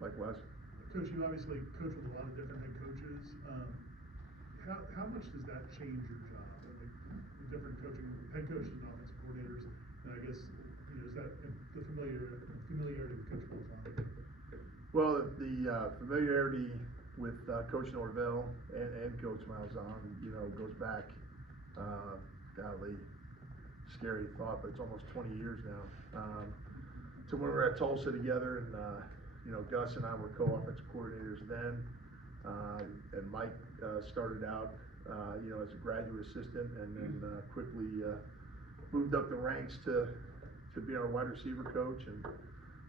Likewise. Coach, you obviously coach with a lot of different head coaches. How much does that change your job? Like the different head coaches and offensive coordinators, and I guess is that the familiarity with Coach Malzahn? Well, the familiarity with Coach Norvell and Coach Malzahn, goes back, golly, scary thought, but it's almost 20 years now. To when we were at Tulsa together, and Gus and I were co-offensive coordinators then, and Mike started out, as a graduate assistant, and then quickly moved up the ranks to be our wide receiver coach, and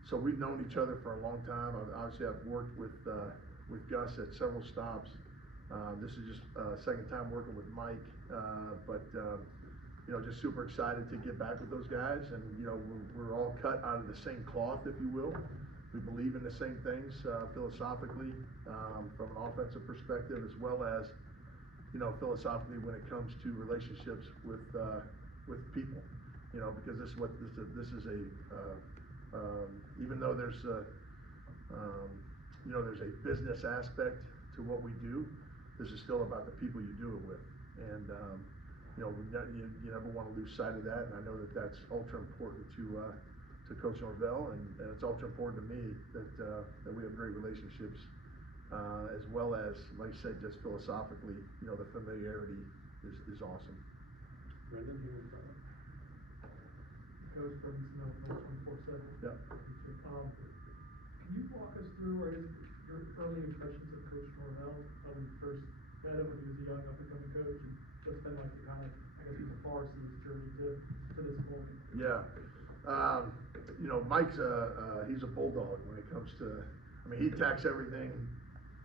so we've known each other for a long time. Obviously, I've worked with Gus at several stops. This is just second time working with Mike, but just super excited to get back with those guys, and we're all cut out of the same cloth, if you will. We believe in the same things philosophically, from an offensive perspective, as well as philosophically when it comes to relationships with people. Because this is a even though there's there's a business aspect to what we do, this is still about the people you do it with, and you never want to lose sight of that. And I know that that's ultra important to Coach Norvell, and it's ultra important to me that we have great relationships, as well as, like I said, just philosophically, the familiarity is awesome. Brendan, here in front. Coach from Norvell 24/7. Yeah. Can you walk us through, or your early impressions of Coach Norvell when you first met him when he was a young up-and-coming coach, and what's been like the kind of, I guess, the farce in his journey to this point? Yeah. Mike's he's a bulldog when it comes to, he attacks everything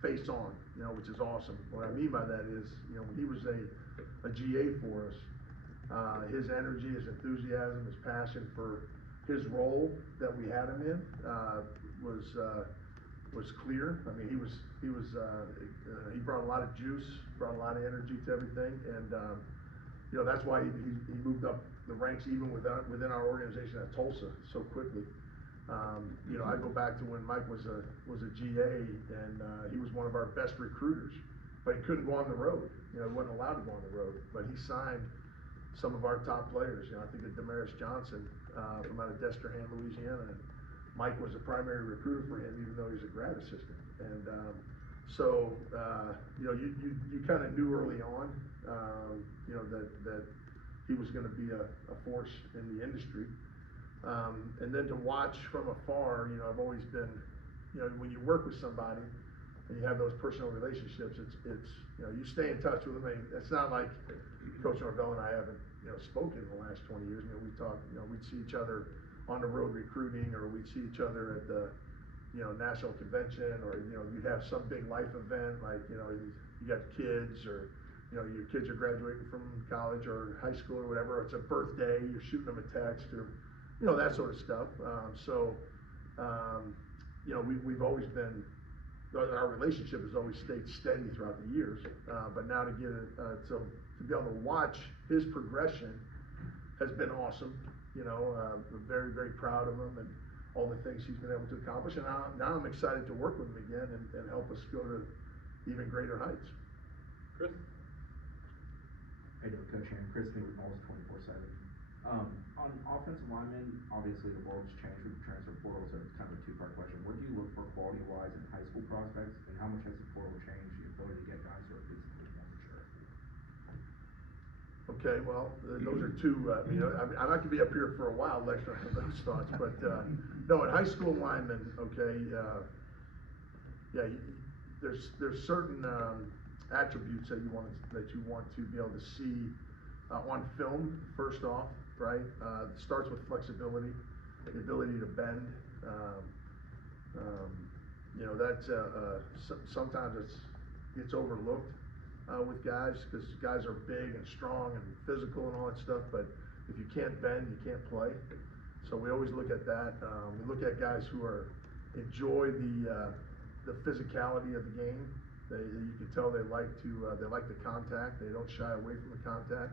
face on, which is awesome. What I mean by that is, when he was a GA for us, his energy, his enthusiasm, his passion for his role that we had him in was clear. He brought a lot of juice, brought a lot of energy to everything, and that's why he moved up the ranks even within our organization at Tulsa so quickly. I go back to when Mike was a GA, and he was one of our best recruiters, but he couldn't go on the road. He wasn't allowed to go on the road, but he signed some of our top players. I think of Damaris Johnson from out of Destrehan, Louisiana, and Mike was a primary recruiter for him, even though he was a grad assistant. And so you kind of knew early on, that he was going to be a force in the industry. And then to watch from afar, I've always been, when you work with somebody and you have those personal relationships, it's you stay in touch with them. It's not like Coach Norvell and I haven't, spoken in the last 20 years. We talk, we'd see each other on the road recruiting, or we'd see each other at the, national convention, or, you'd have some big life event, like, you got kids, or, your kids are graduating from college or high school or whatever, or it's a birthday, you're shooting them a text, or, that sort of stuff. We've always been, our relationship has always stayed steady throughout the years, but now to get to be able to watch his progression has been awesome. We're very, very proud of him and all the things he's been able to accomplish, and now I'm excited to work with him again and help us go to even greater heights. Chris? Hey, Coach Aaron. Chris with Malzahn 24/7. On offensive linemen, obviously the world's changed with the transfer portal, so it's kind of a two-part question. What do you look for quality-wise in high school prospects, and how much has the portal changed the ability to get guys who are physically more mature? Okay, well, those are two. I'm not going to be up here for a while lecturing on those thoughts, but no, at high school linemen, okay, there's certain attributes that you want to be able to see on film. First off, right? It starts with flexibility, the ability to bend. Sometimes it's overlooked with guys, because guys are big and strong and physical and all that stuff, but if you can't bend, you can't play. So we always look at that. We look at guys who enjoy the physicality of the game. You can tell they like the contact. They don't shy away from the contact.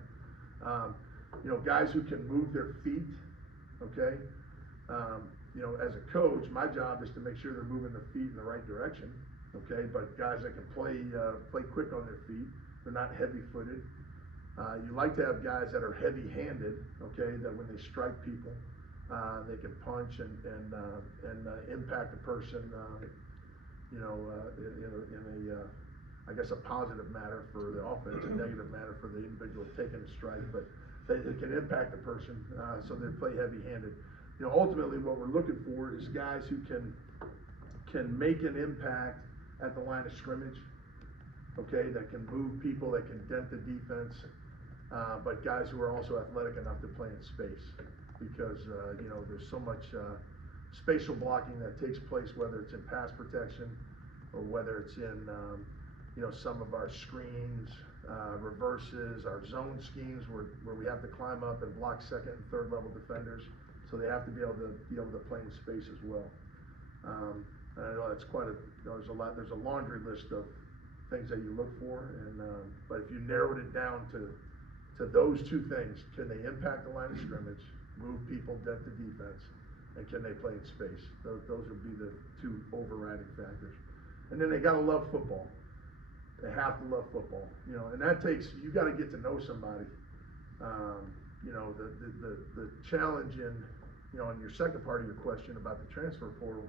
Guys who can move their feet, okay, you know, as a coach, my job is to make sure they're moving their feet in the right direction, okay? But guys that can play quick on their feet, they're not heavy-footed. You like to have guys that are heavy-handed, okay? That when they strike people, they can punch and impact a person, you know, in a I guess a positive matter for the offense, a negative matter for the individual taking a strike, but they can impact the person, so they play heavy-handed. You know, ultimately what we're looking for is guys who can make an impact at the line of scrimmage, okay, that can move people, that can dent the defense, but guys who are also athletic enough to play in space, because, you know, there's so much spatial blocking that takes place, whether it's in pass protection or whether it's in, you know, some of our screens, reverses, our zone schemes where we have to climb up and block second and third level defenders, so they have to be able to play in space as well. And I know that's quite there's a laundry list of things that you look for, and but if you narrowed it down to those two things, can they impact the line of scrimmage, move people, dent the defense, and can they play in space? Those would be the two overriding factors. And then they gotta love football. They have to love football, you know, and that takes, you gotta get to know somebody. You know, the challenge in, you know, in your second part of your question about the transfer portal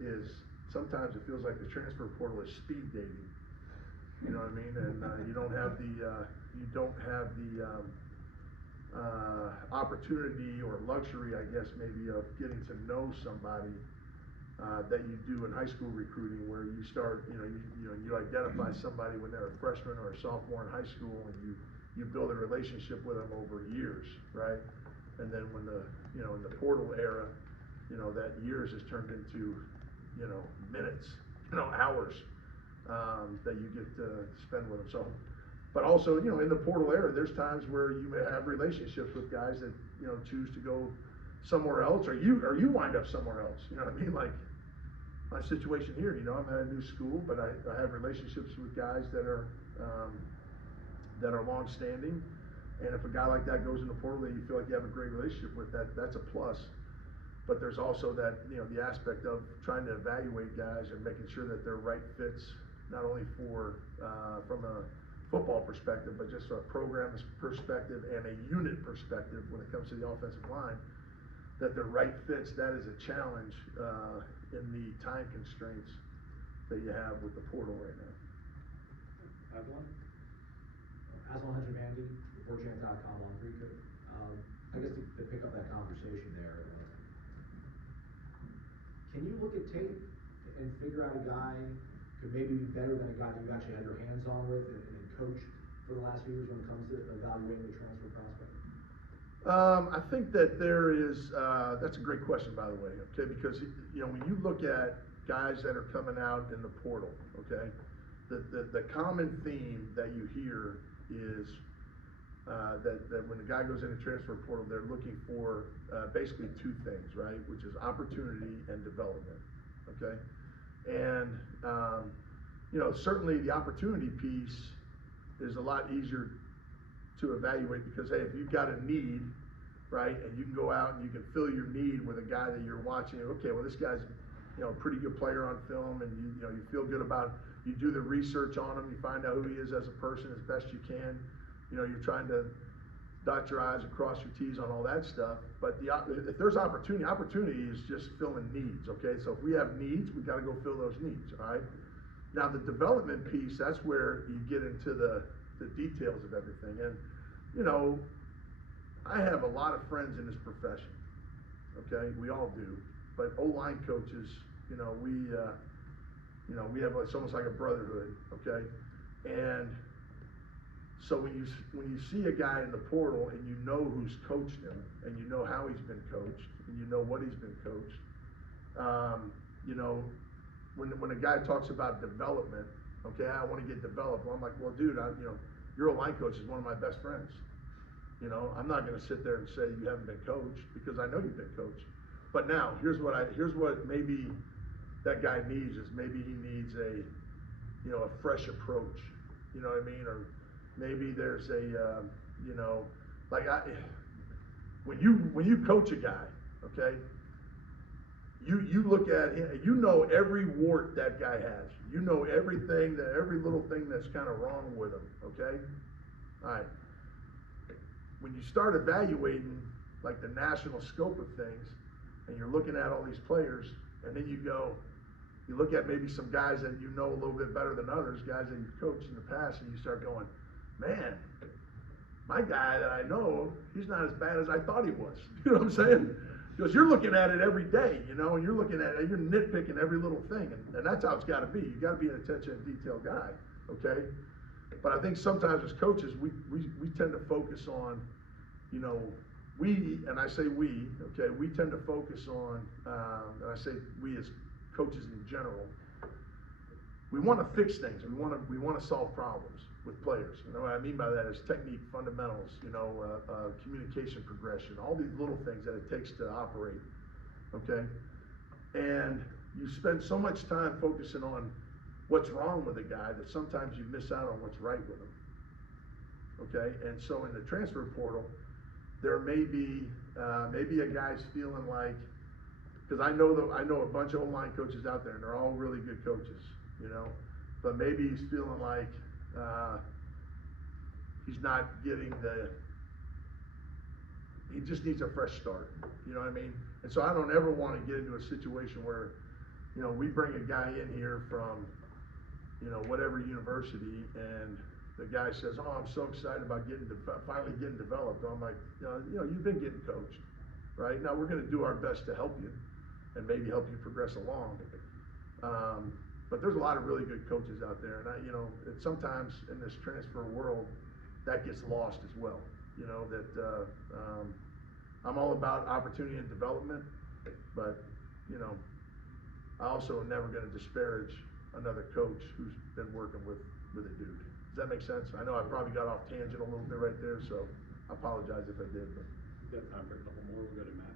is sometimes it feels like the transfer portal is speed dating. You know what I mean? And you don't have the opportunity or luxury, I guess, maybe of getting to know somebody that you do in high school recruiting, where you start, you identify somebody when they're a freshman or a sophomore in high school, and you build a relationship with them over years, right? And then when in the portal era, you know, that years is turned into, you know, minutes, you know, hours that you get to spend with them. So, but also, you know, in the portal era, there's times where you may have relationships with guys that, you know, choose to go somewhere else, or you wind up somewhere else. You know what I mean? Like my situation here, you know, I'm at a new school, but I have relationships with guys that are long-standing. And if a guy like that goes in the portal that you feel like you have a great relationship with, that's a plus. But there's also that, you know, the aspect of trying to evaluate guys and making sure that they're right fits, not only for from a football perspective, but just a program perspective and a unit perspective when it comes to the offensive line, that they're right fits. That is a challenge in the time constraints that you have with the portal right now. Aslan? Aslan Hedgerbandi, ReportChamp.com on Reconnecting. I guess to pick up that conversation there, can you look at tape and figure out a guy could maybe be better than a guy that you actually had your hands on with and coached for the last few years when it comes to evaluating the transfer prospect? I think that there is, that's a great question, by the way, okay, because, you know, when you look at guys that are coming out in the portal, okay, the common theme that you hear is that when a guy goes in the transfer portal, they're looking for basically two things, right, which is opportunity and development, okay? And, you know, certainly the opportunity piece is a lot easier to evaluate because, hey, if you've got a need, right, and you can go out and you can fill your need with a guy that you're watching, okay, well, this guy's, you know, a pretty good player on film, and you know, you feel good about, you do the research on him, you find out who he is as a person as best you can, you know, you're trying to dot your I's and cross your T's on all that stuff. But if there's opportunity is just filling needs, okay? So if we have needs, we gotta go fill those needs, all right? Now the development piece, that's where you get into the details of everything. And, you know, I have a lot of friends in this profession, okay? We all do. But O-line coaches, you know, we have, it's almost like a brotherhood, okay? And so when you see a guy in the portal and you know who's coached him, and you know how he's been coached, and you know what he's been coached, you know, when a guy talks about development, okay, I want to get developed. Well, I'm like, well, dude, you know, your line coach is one of my best friends. You know, I'm not going to sit there and say you haven't been coached because I know you've been coached. But now, here's what maybe that guy needs is maybe he needs a, you know, a fresh approach. You know what I mean? Or maybe there's a, you know, like when you coach a guy, okay, you look at him, you know every wart that guy has. You know everything, every little thing that's kind of wrong with him, okay? All right. When you start evaluating like the national scope of things, and you're looking at all these players, and then you look at maybe some guys that you know a little bit better than others, guys that you've coached in the past, and you start going, man, my guy that I know, he's not as bad as I thought he was. You know what I'm saying? Because you're looking at it every day, you know, and you're looking at it, you're nitpicking every little thing, and that's how it's got to be. You got to be an attention and detail guy, okay? But I think sometimes as coaches, we tend to focus on, you know, and I say we, okay, we tend to focus on, and I say we as coaches in general, we want to fix things. We want to solve problems with players. You know what I mean by that is technique, fundamentals, you know, communication progression, all these little things that it takes to operate, okay? And you spend so much time focusing on what's wrong with a guy that sometimes you miss out on what's right with him, okay? And so in the transfer portal, there may be maybe a guy's feeling like, because I know a bunch of O-line coaches out there, and they're all really good coaches, you know, but maybe he's feeling like he's not getting he just needs a fresh start, you know what I mean? And so I don't ever want to get into a situation where, you know, we bring a guy in here from, you know, whatever university, and the guy says, oh, I'm so excited about finally getting developed. I'm like, you know, you've been getting coached, right? Now we're going to do our best to help you and maybe help you progress along. But there's a lot of really good coaches out there, and you know, sometimes in this transfer world, that gets lost as well. You know, that I'm all about opportunity and development, but you know, I also am never going to disparage another coach who's been working with a dude. Does that make sense? I know I probably got off tangent a little bit right there, so I apologize if I did. But We've got time for a couple more. We'll go to Matt.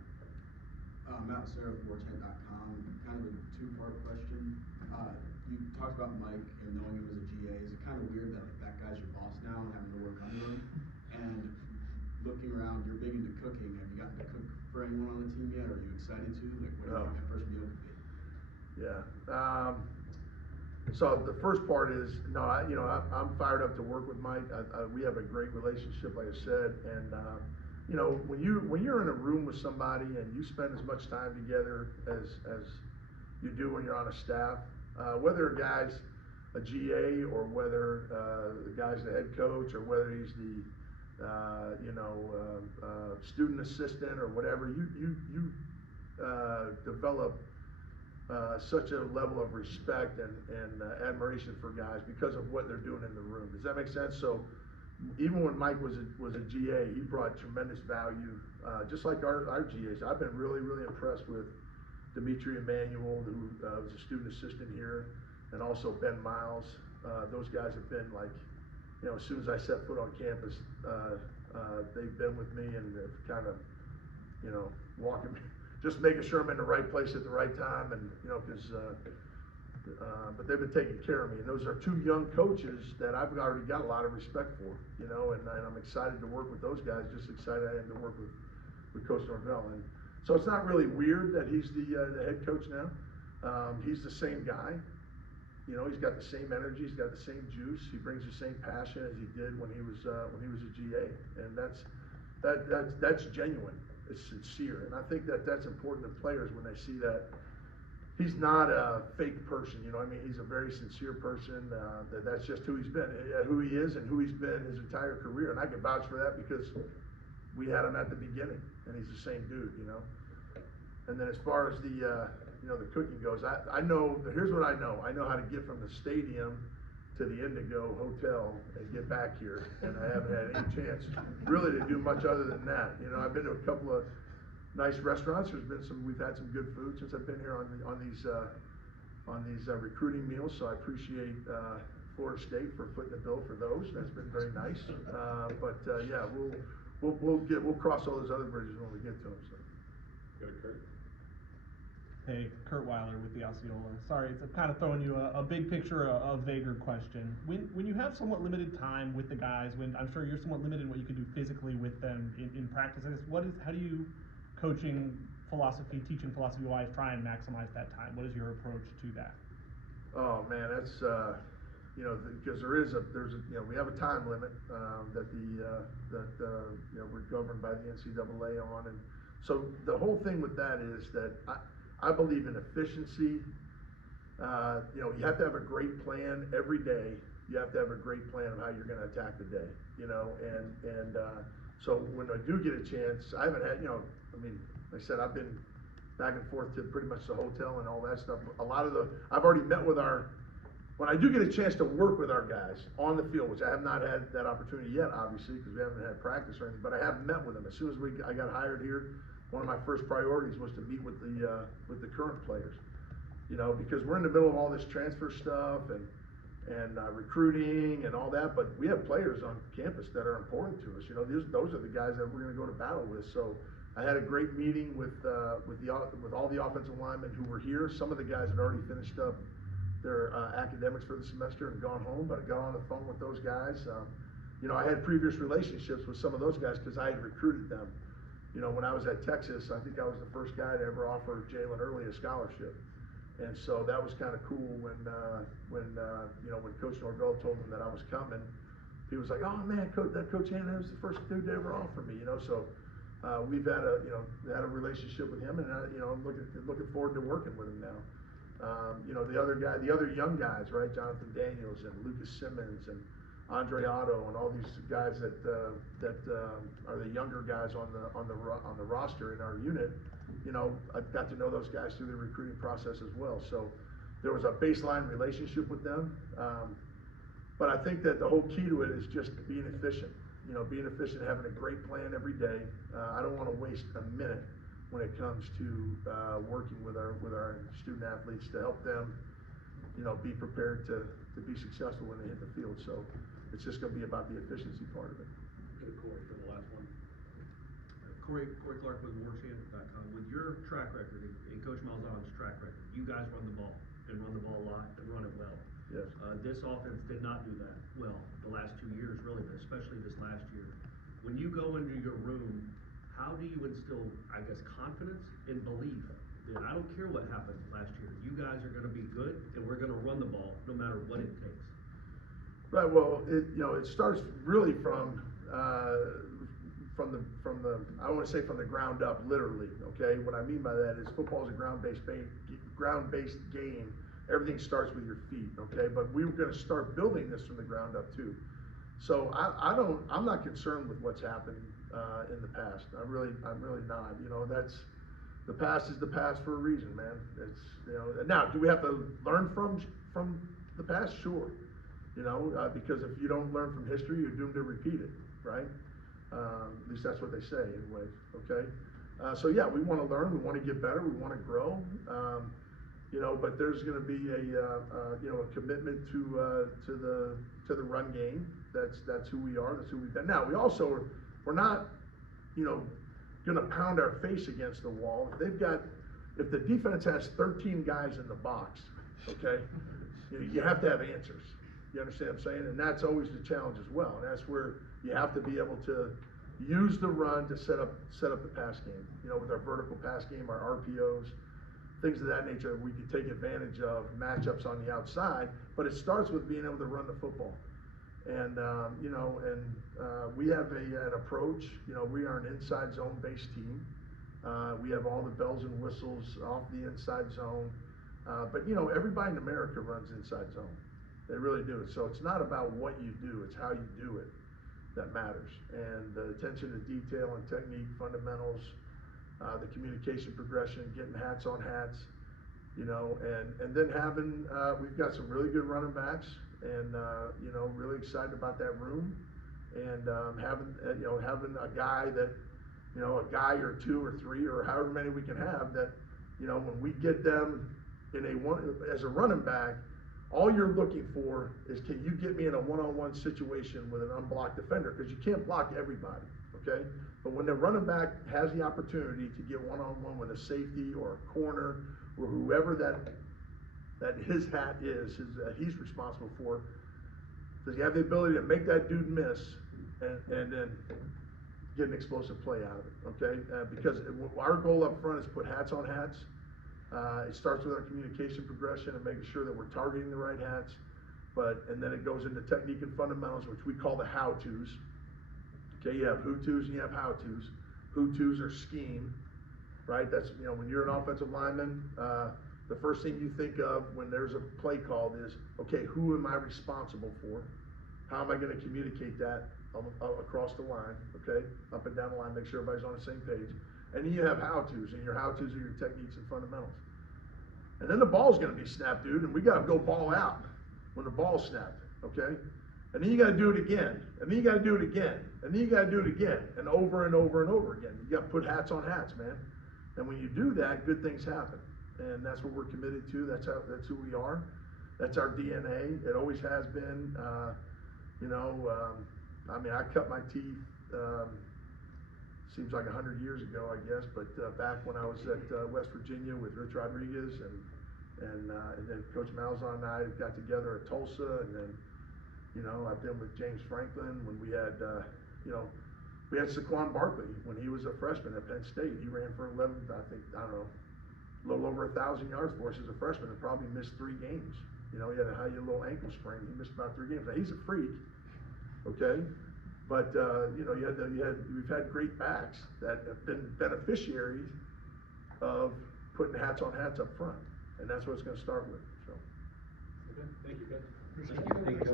Matt Sarah with WarTech.com. Kind of a two-part question. You talked about Mike and knowing him as a GA. Is it kind of weird that like, that guy's your boss now and having to work under him? And looking around, you're big into cooking. Have you gotten to cook for anyone on the team yet? Or are you excited to? Like, what do you think your first meal could be? yeah. So the first part is, no, I'm fired up to work with Mike. We have a great relationship, like I said, and you know, when you're in a room with somebody and you spend as much time together as you do when you're on a staff, whether a guy's a GA or whether the guy's the head coach or whether he's the student assistant or whatever, you develop such a level of respect and admiration for guys because of what they're doing in the room. Does that make sense? So even when Mike was a GA, he brought tremendous value, just like our GAs. I've been really, really impressed with Dimitri Emanuel, who was a student assistant here, and also Ben Miles. Those guys have been like, you know, as soon as I set foot on campus, they've been with me and have kind of, you know, walking me, just making sure I'm in the right place at the right time, and you know, because but they've been taking care of me. And those are two young coaches that I've already got a lot of respect for, you know, and I'm excited to work with those guys. Just excited I am to work with Coach Norvell. And so it's not really weird that he's the head coach now. He's the same guy. You know, he's got the same energy. He's got the same juice. He brings the same passion as he did when he was a GA, and that's genuine. It's sincere, and I think that's important to players when they see that. He's not a fake person, you know what I mean? He's a very sincere person. That's just who he's been, who he is, and who he's been his entire career. And I can vouch for that because we had him at the beginning, and he's the same dude, you know. And then as far as the cooking goes, I know. Here's what I know. I know how to get from the stadium to the Indigo Hotel and get back here, and I haven't had any chance really to do much other than that. You know, I've been to a couple of nice restaurants. We've had some good food since I've been here on these recruiting meals. So I appreciate Florida State for footing the bill for those. That's been very nice. Yeah, we'll cross all those other bridges when we get to them. So. Go to Kurt. Hey, Kurt Weiler with the Osceola. Sorry, it's kind of throwing you a big picture, a vaguer question. When you have somewhat limited time with the guys, when I'm sure you're somewhat limited in what you can do physically with them in practice, I guess how do you, coaching philosophy, teaching philosophy-wise, try and maximize that time? What is your approach to that? Oh, man, that's, you know, because there's a, you know, we have a time limit, you know, we're governed by the NCAA on, and so the whole thing with that is that I believe in efficiency. You know, you have to have a great plan every day. You have to have a great plan of how you're gonna attack the day, you know, and so when I do get a chance, I haven't had, you know, I mean, like I said, I've been back and forth to pretty much the hotel and all that stuff. I've already met with when I do get a chance to work with our guys on the field, which I have not had that opportunity yet, obviously, because we haven't had practice or anything, but I have met with them. As soon as I got hired here, one of my first priorities was to meet with the current players, you know, because we're in the middle of all this transfer stuff and recruiting and all that, but we have players on campus that are important to us. You know, those are the guys that we're going to go to battle with. So I had a great meeting with all the offensive linemen who were here. Some of the guys had already finished up their academics for the semester and gone home, but I got on the phone with those guys. You know, I had previous relationships with some of those guys because I had recruited them. You know, when I was at Texas, I think I was the first guy to ever offer Jalen Early a scholarship. And so that was kind of cool when you know, when Coach Norvell told him that I was coming, he was like, "Oh man, Coach Hannon was the first dude to ever offer me," you know. So we've had a relationship with him, and you know, I'm looking forward to working with him now. You know, the other young guys, right? Jonathan Daniels and Lucas Simmons and Andre Otto and all these guys that are the younger guys on the roster in our unit. You know, I've got to know those guys through the recruiting process as well. So there was a baseline relationship with them. But I think that the whole key to it is just being efficient. You know, being efficient, having a great plan every day. I don't want to waste a minute when it comes to working with our student athletes to help them, you know, be prepared to be successful when they hit the field. So it's just going to be about the efficiency part of it. Go to Corey for the last one. Corey Clark with warchant.com. With your track record and Coach Malzahn's track record, you guys run the ball and run the ball a lot and run it well. Yes. This offense did not do that well the last 2 years, really, but especially this last year. When you go into your room, how do you instill, I guess, confidence and belief that I don't care what happened last year, you guys are going to be good and we're going to run the ball no matter what it takes? Right. Well, it starts really from the I don't want to say from the ground up, literally. Okay. What I mean by that is football is a ground-based game. Everything starts with your feet. Okay. But we were going to start building this from the ground up too. So I'm not concerned with what's happened in the past. I'm really not. You know, the past is the past for a reason, man. It's, you know, now do we have to learn from the past? Sure. You know, because if you don't learn from history, you're doomed to repeat it, right? At least that's what they say anyways, okay? So yeah, we want to learn, we want to get better, we want to grow, you know, but there's going to be a commitment to the run game. That's who we are, that's who we've been. Now, we're not, you know, going to pound our face against the wall. If the defense has 13 guys in the box, okay, you have to have answers. You understand what I'm saying? And that's always the challenge as well. And that's where you have to be able to use the run to set up the pass game. You know, with our vertical pass game, our RPOs, things of that nature, we can take advantage of matchups on the outside. But it starts with being able to run the football. And you know, we have an approach. You know, we are an inside zone based team. We have all the bells and whistles off the inside zone. But you know, everybody in America runs inside zone. They really do. So it's not about what you do, it's how you do it that matters. And the attention to detail and technique, fundamentals, the communication progression, getting hats on hats, you know, and then we've got some really good running backs, and you know, really excited about that room, and having a guy that, you know, a guy or two or three or however many we can have that, you know, when we get them as a running back, all you're looking for is, can you get me in a one-on-one situation with an unblocked defender? Because you can't block everybody, okay? But when the running back has the opportunity to get one-on-one with a safety or a corner or whoever that his hat is, that he's responsible for, does he have the ability to make that dude miss and then get an explosive play out of it, okay? Because our goal up front is put hats on hats. It starts with our communication progression and making sure that we're targeting the right hats, and then it goes into technique and fundamentals, which we call the how-tos. Okay, you have who-tos and you have how-tos. Who-tos are scheme, right? That's, when you're an offensive lineman, the first thing you think of when there's a play called is, okay, who am I responsible for? How am I gonna communicate that across the line, okay? Up and down the line, make sure everybody's on the same page. And then you have how-tos, and your how-tos are your techniques and fundamentals. And then the ball's gonna be snapped, dude, and we gotta go ball out when the ball's snapped, okay? And then you gotta do it again, and then you gotta do it again, and then you gotta do it again, and over and over and over again. You gotta put hats on hats, man. And when you do that, good things happen. And that's what we're committed to. That's who we are. That's our DNA. It always has been. I mean, I cut my teeth, seems like 100 years ago, I guess, but back when I was at West Virginia with Rich Rodriguez and then Coach Malzahn and I got together at Tulsa, and then, I've been with James Franklin when we had, we had Saquon Barkley when he was a freshman at Penn State. He ran for 11, a little over 1,000 yards for us as a freshman, and probably missed 3 games. He had a little ankle sprain. He missed about 3 games. Now, he's a freak, okay? But we've had great backs that have been beneficiaries of putting hats on hats up front, and that's what it's going to start with. So. Okay, thank you, guys. Appreciate it. Thank you.